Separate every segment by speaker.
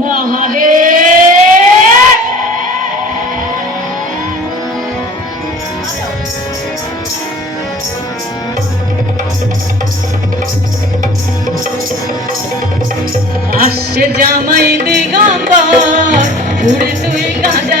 Speaker 1: মহাদেব। আসছে জামাই দিগম্বর উড়ে তুই গাঁজা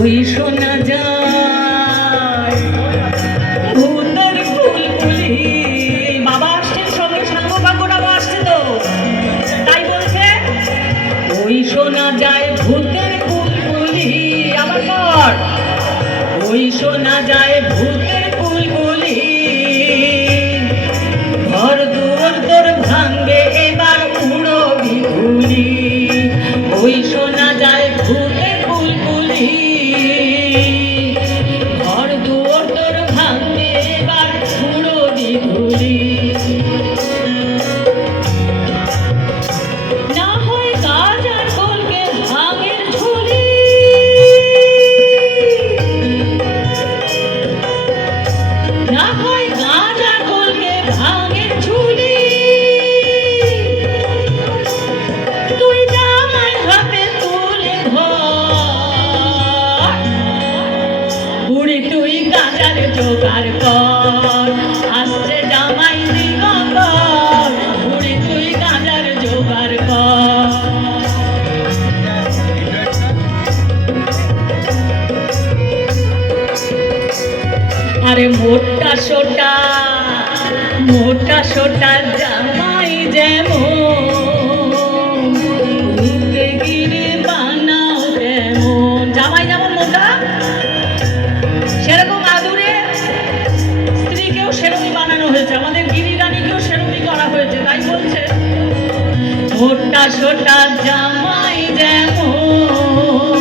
Speaker 1: ওই শোনা যায়। ভুনার ফুলগুলি বাবা আসছেন সঙ্গে সাঙ্গ বাবা আসছে তো। তাই বলছে ওই শোনা যায় ভূতের ফুলগুলি। আবার পর। ওই শোনা যায় ভূতের ফুলগুলি। ঘর আরে মোটা সোটা মোটা সোটা জামাই যেমন। গিরে বানাও যেমন। জামাই যেমন মোটা, সেরকম আদুরে স্ত্রীকেও সেরকম বানানো হয়েছে। আমাদের গিরিরানীকেও সেরকমই করা হয়েছে, তাই বলছে। মোটা সোটা জামাই যেমন।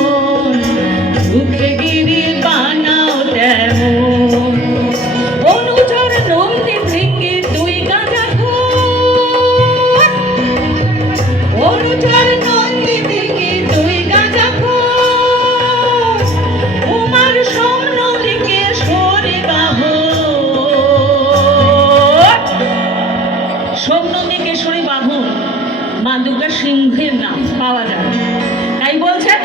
Speaker 1: না পাওয়া যায় তাই বলছেন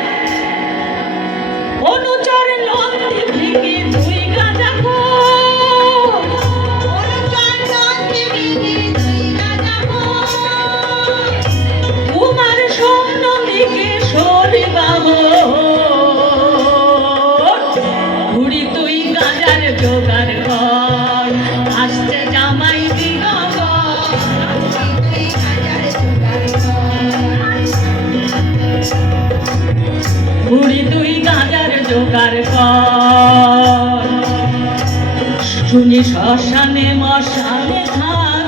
Speaker 1: অনুচরণ জোগাড় কর। শুনি শ্মশানে মশানে খায়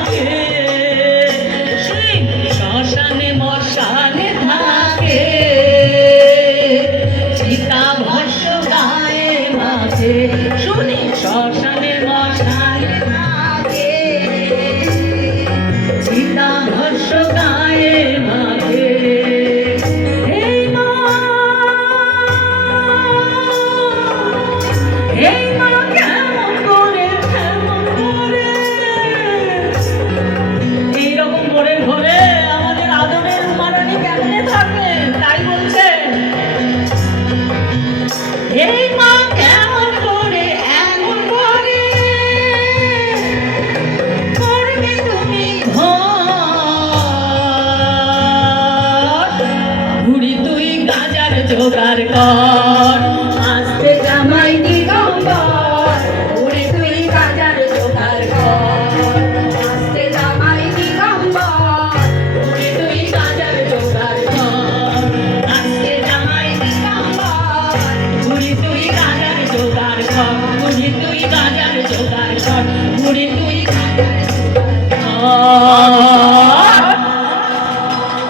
Speaker 1: দিগম্বর আসতে জামাই দিগম্বর উড়ে তুই বাজার জোগার কর আসতে জামাই দিগম্বর উড়ে তুই বাজার জোগার কর আসতে জামাই দিগম্বর উড়ে তুই বাজার জোগার কর উড়ে তুই বাজার জোগার কর উড়ে তুই বাজার জোগার কর